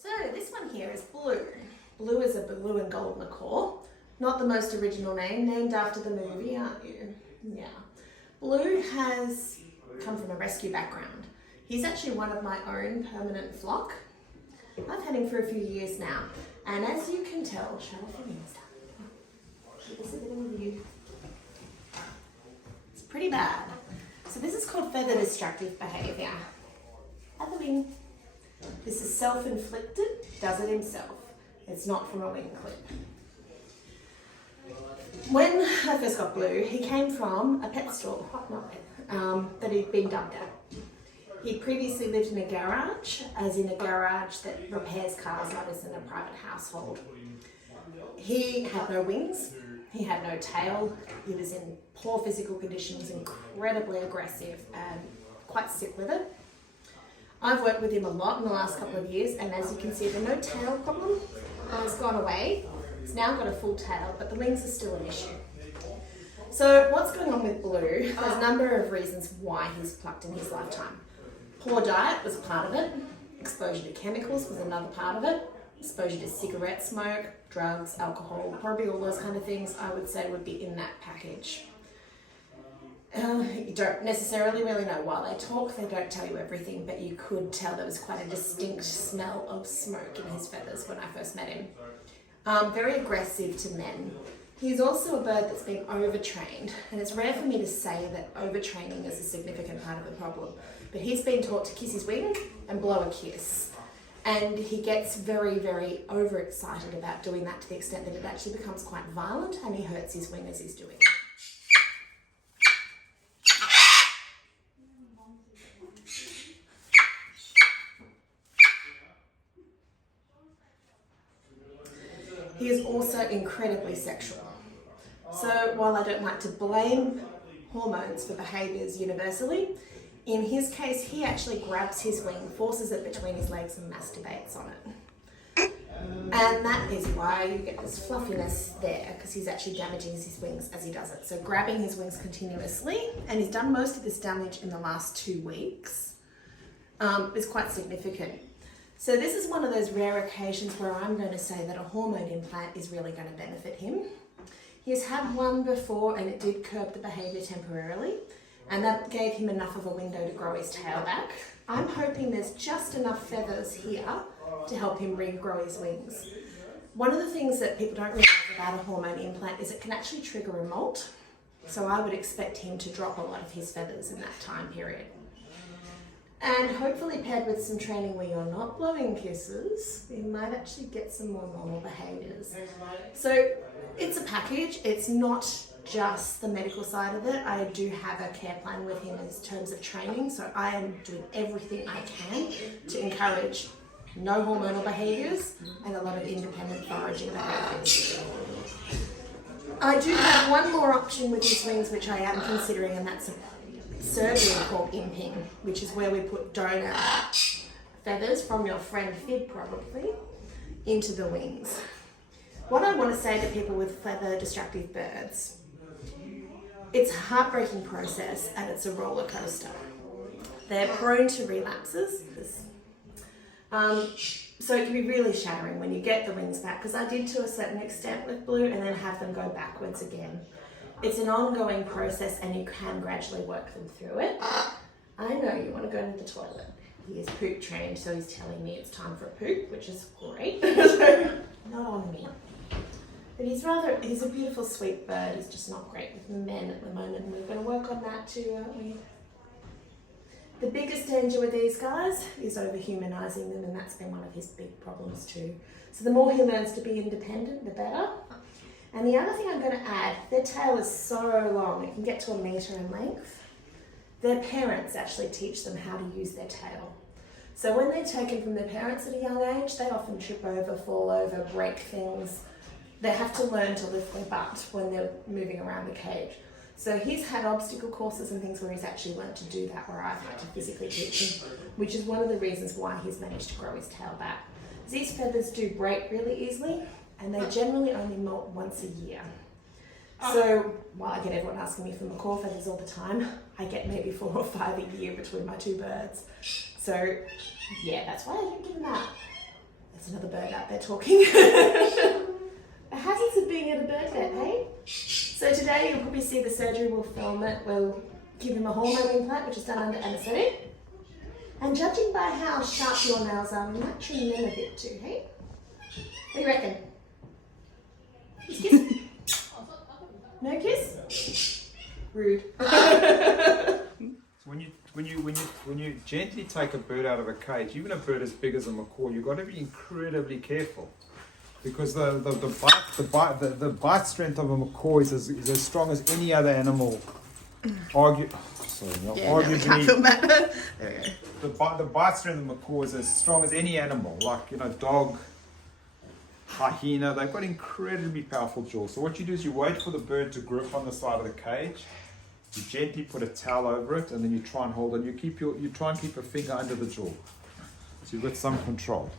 So this one here is Blue. Blue is a blue and gold macaw. Not the most original name, named after the movie, aren't you? Yeah. Blue has come from a rescue background. He's actually one of my own permanent flock. I've had him for a few years now. And as you can tell, show off your wings. Give us a bit of a view. It's pretty bad. So this is called feather destructive behaviour. At the wing. This is self-inflicted, does it himself. It's not from a wing clip. When I first got Blue, he came from a pet store, that he'd been dubbed at. He'd previously lived in a garage, as in a garage that repairs cars, not as in a private household. He had no wings, he had no tail, he was in poor physical conditions, incredibly aggressive and quite sick with it. I've worked with him a lot in the last couple of years, and as you can see, the no tail problem has gone away. It's now got a full tail, but the wings are still an issue. So what's going on with Blue? There's a number of reasons why he's plucked in his lifetime. Poor diet was part of it. Exposure to chemicals was another part of it. Exposure to cigarette smoke, drugs, alcohol, probably all those kind of things I would say would be in that package. You don't necessarily really know while they talk, they don't tell you everything, but you could tell there was quite a distinct smell of smoke in his feathers when I first met him. Very aggressive to men. He's also a bird that's been overtrained, and it's rare for me to say that overtraining is a significant part of the problem, but he's been taught to kiss his wing and blow a kiss. And he gets very, very overexcited about doing that to the extent that it actually becomes quite violent, and he hurts his wing as he's doing it. He is also incredibly sexual. So while I don't like to blame hormones for behaviours universally, in his case he actually grabs his wing, forces it between his legs and masturbates on it. And that is why you get this fluffiness there, because he's actually damaging his wings as he does it. So grabbing his wings continuously, and he's done most of this damage in the last 2 weeks, is quite significant. So this is one of those rare occasions where I'm going to say that a hormone implant is really going to benefit him. He's had one before and it did curb the behaviour temporarily, and that gave him enough of a window to grow his tail back. I'm hoping there's just enough feathers here to help him regrow his wings. One of the things that people don't realise about a hormone implant is it can actually trigger a molt, so I would expect him to drop a lot of his feathers in that time period. And hopefully paired with some training where you're not blowing kisses, you might actually get some more normal behaviours. So it's a package, it's not just the medical side of it. I do have a care plan with him in terms of training, so I am doing everything I can to encourage no hormonal behaviours and a lot of independent foraging behaviours. I do have one more option with his wings which I am considering, and that's a surgery called imping, which is where we put donor feathers from your friend Fib probably into the wings. What I want to say to people with feather destructive birds, it's a heartbreaking process and it's a roller coaster. They're prone to relapses. So it can be really shattering when you get the wings back, because I did to a certain extent with Blue and then have them go backwards again. It's an ongoing process and you can gradually work them through it. I know you want to go to the toilet. He is poop trained, so he's telling me it's time for a poop, which is great. Not on me. But he's a beautiful, sweet bird. He's just not great with men at the moment, and we're going to work on that too, aren't we? The biggest danger with these guys is over-humanising them, and that's been one of his big problems too. So the more he learns to be independent, the better. And the other thing I'm going to add, their tail is so long, it can get to 1 metre in length. Their parents actually teach them how to use their tail. So when they're taken from their parents at a young age, they often trip over, fall over, break things. They have to learn to lift their butt when they're moving around the cage. So he's had obstacle courses and things where he's actually learned to do that, where I've had to physically teach him, which is one of the reasons why he's managed to grow his tail back. These feathers do break really easily, and they generally only molt once a year. So while I get everyone asking me for macaw feathers all the time, I get maybe 4 or 5 a year between my 2 birds. So yeah, that's why I didn't give them that. There's another bird out there talking. The hazards of being at a bird vet, hey? So today you'll probably see the surgery, we'll film it, we'll give him a hormone implant, which is done under anaesthetic. And judging by how sharp your nails are, we might trim them a bit too, hey? What do you reckon? Kiss? No kiss? Rude. When you gently take a bird out of a cage, even a bird as big as a macaw, you've got to be incredibly careful, because the bite strength of a macaw is as strong as any other animal. Arguably, the bite strength of a macaw is as strong as any animal, like dog, hyena. They've got incredibly powerful jaws. So what you do is you wait for the bird to grip on the side of the cage. You gently put a towel over it, and then you try and hold it. You try and keep a finger under the jaw, so you've got some control.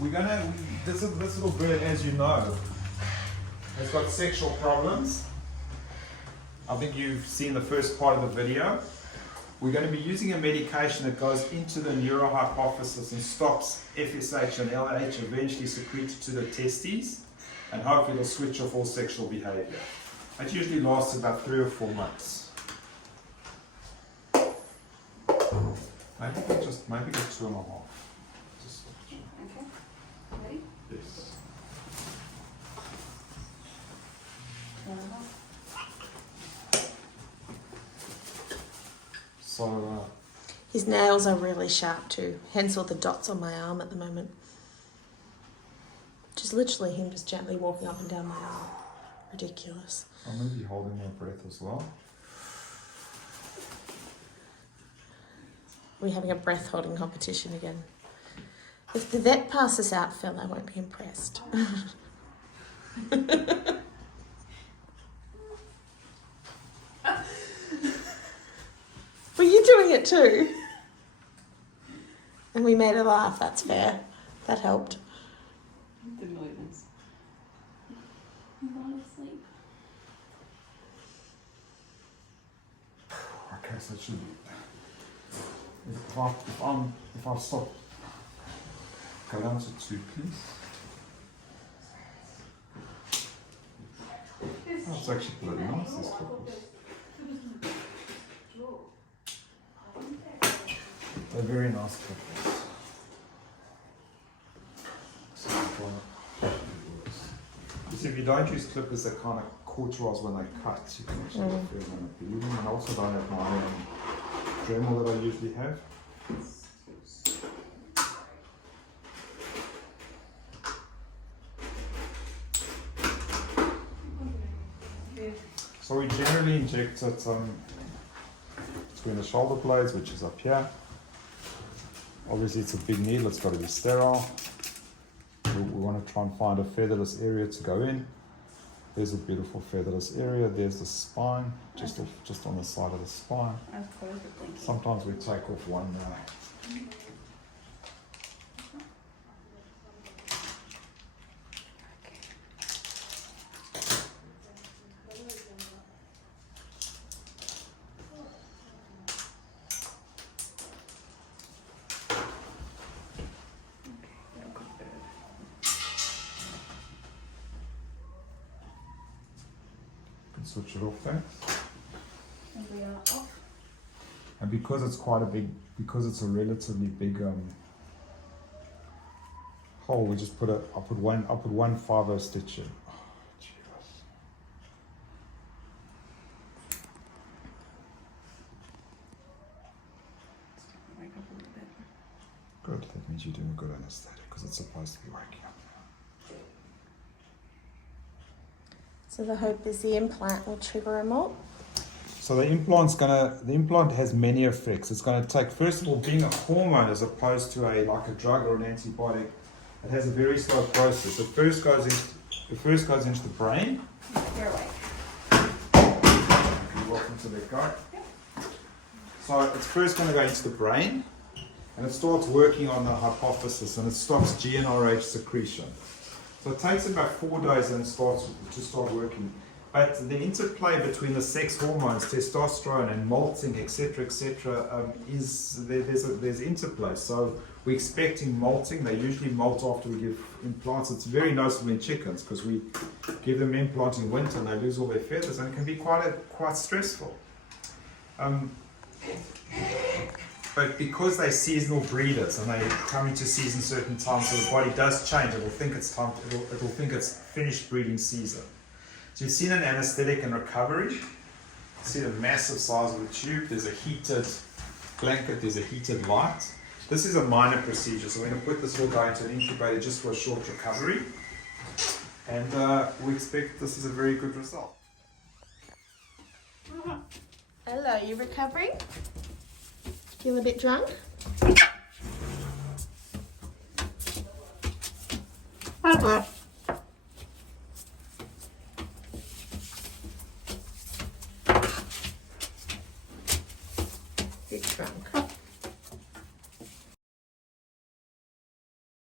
This little bird, as you know, has got sexual problems. I think you've seen the first part of the video. We're going to be using a medication that goes into the neurohypophysis and stops FSH and LH eventually secreted to the testes, and hopefully it'll switch off all sexual behavior. It usually lasts about 3 or 4 months. Maybe just 2.5. Okay. Ready? Yes. 2.5. So His nails are really sharp too, hence all the dots on my arm at the moment. Just literally him just gently walking up and down my arm. Ridiculous. I'm going to be holding my breath as well. We're having a breath holding competition again. If the vet passes out, Phil, I won't be impressed. Were you doing it too? And we made her laugh, that's fair. That helped. The movements. I'm going to sleep. Okay, so it should be. If I stop, go down to 2, please. Oh, it's actually bloody nice, this clippers. They're very nice clippers. So if you don't use clippers that kind of cauterize when they cut, you can actually feel them bleeding. And I also don't have my Dremel that I usually have. So we generally inject it between the shoulder blades, which is up here. Obviously it's a big needle, it's got to be sterile. We want to try and find a featherless area to go in. There's a beautiful featherless area. There's the spine, just on the side of the spine. Sometimes we take off one switch it off there. And we are off. And because it's a relatively big hole, we just I'll put one 5/0 stitch in. Oh, Jesus. Wake up a little bit. Good, that means you're doing a good anesthetic, because it's supposed to be waking up. So the hope is the implant will trigger him up. So the implant has many effects. It's going to take, first of all, being a hormone as opposed to like a drug or an antibiotic, it has a very slow process. It first goes into the brain. You're awake. You're welcome to let go. So it's first going to go into the brain, and it starts working on the hypophysis, and it stops GnRH secretion. So it takes about 4 days and starts working. But the interplay between the sex hormones, testosterone and molting, etc., is there's interplay. So we're expecting molting. They usually molt after we give implants. It's very noticeable in chickens because we give them implant in winter and they lose all their feathers, and it can be quite stressful. But because they're seasonal breeders and they come into season certain times, so the body does change. It'll think it's time. It'll think it's finished breeding season. So you've seen an anesthetic and recovery. See the massive size of the tube. There's a heated blanket. There's a heated light. This is a minor procedure, so we're going to put this little guy into an incubator just for a short recovery. And we expect this is a very good result. Hello, you recovering? Feel a bit drunk? Okay.